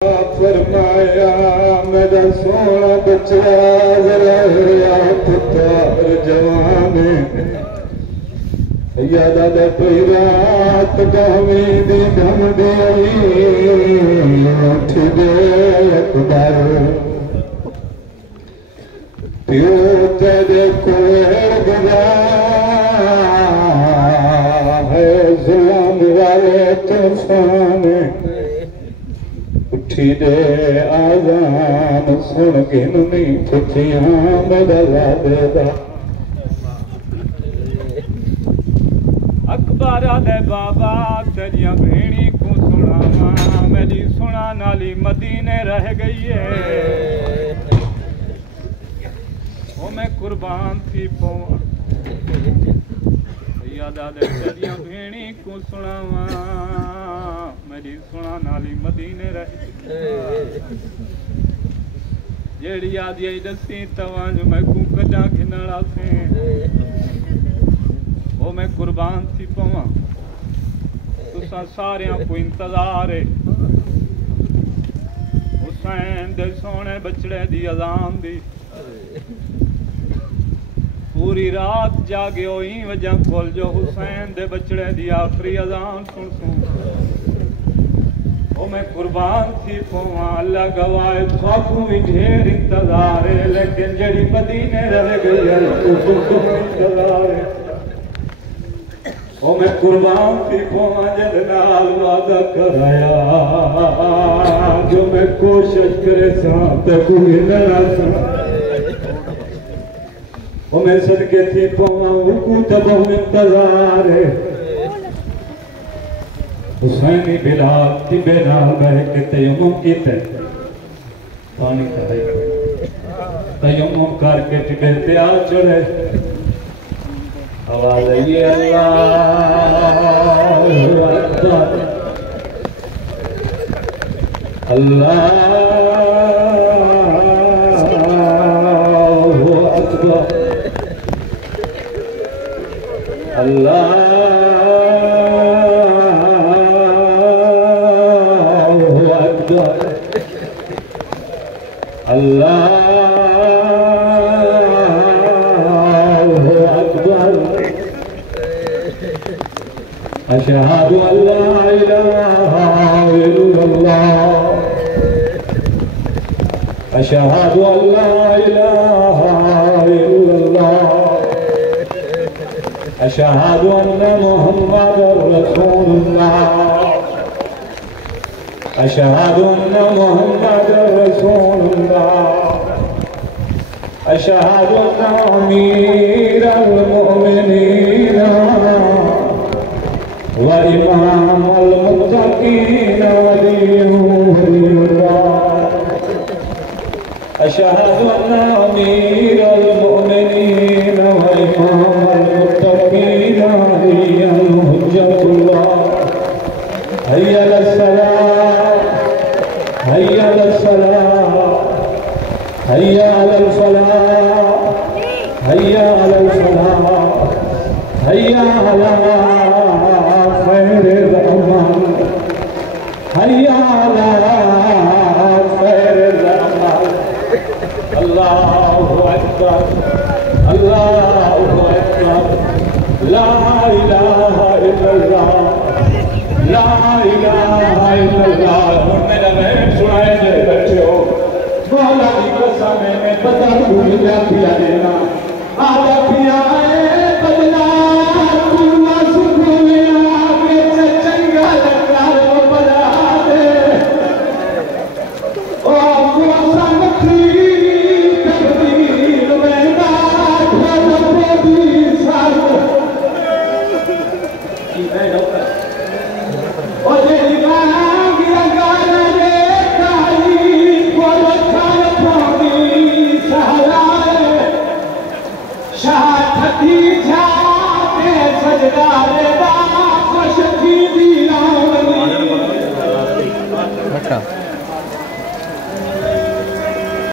फरमाया मेरा सोना बच्चा जरा पुत्र जवान यादा दे पई रात गावी दी धम दे उठ दे अकबर प्यो तेरे कोल गया है जुल्म वाले तूफान उठी दे आजान सुन गिननी पुठियां बदला देदा अकबर दे बाबा तेरिया भेणी को सुनावा मेरी सुना नाली मदीने रह गई है ओ मैं कुर्बान थी पवा यादा दे तेरिया भेणी को सुनावा मेरी सुना नाली मदीने रह जेड़ी आदि दसी तवां जो मैं को कजा घिनड़ा से ओ मैं कुर्बान थी पवा तुसा सारे को इंतजार है हुसैन दे सोने बचड़े दी अजान दी पूरी रात जागे ही वजह खोल जो हुसैन दे बचड़े दी आखिरी अजान सुन सुन ओ मैं कुर्बान थी पवा अल्लाह गवाए खाकू भी ढेर इंतजार है लेकिन जड़ी मदीने रह गई है उसको इंतजार है ओ मैं कुर्बान थी पवा जद नाल वादा कराया जो मैं कोशिश करे सा ते कोई ना सा ओ मैं सदके थी पवा उनको तब इंतजार है हुसैनी बिलाल तिबे नाल बह के तयम्मुम कीते पानी करे तयम्मुम करके तिबे ते आ चढ़े आवाज आई अल्लाहु अकबर अल्लाहु अकबर अल्लाहु अकबर अशहदु अल्ला इलाहा इल्लल्लाह अशहदु अल्ला इलाहा इल्लल्लाह अशहदु अन्ना मुहम्मदुर रसूलुल्लाह अशहदु अन्ना मुहम्मदुर रसूलुल्लाह अशहदु अन्ना अमीरुल मुमिनीन व इमामुल मुत्तकीन वलियुल्लाह अशहदु अन्ना अमीरुल मुमिनीन व इमामुल मुत्तकीन वलियुल हुज्जतुल्लाह हय्या अलस्सलाह हय्या अलस्सलाह हय्या अलल फलाह हय्या अलल फलाह हय्या अला खैरिल अमल हय्या अला खैरिल अमल अल्लाहु अकबर अल्लाहु अकबर ला इलाहा इल्लल्लाह ला इलाहा इल्लल्लाह मेरा बहन सुनाए दे बच्चों मौला की कसम में पता भूल जा पिया देना आजा पिया बदला तू ना सुखने आगे से चंगा लगा रो बजा दे ओ कोसा मखी तकदीर में बात हो भी साल की मैं डॉक्टर ओ ये गिरा गाना दे काई बोलो थार पानी शहादती जाते सजदारे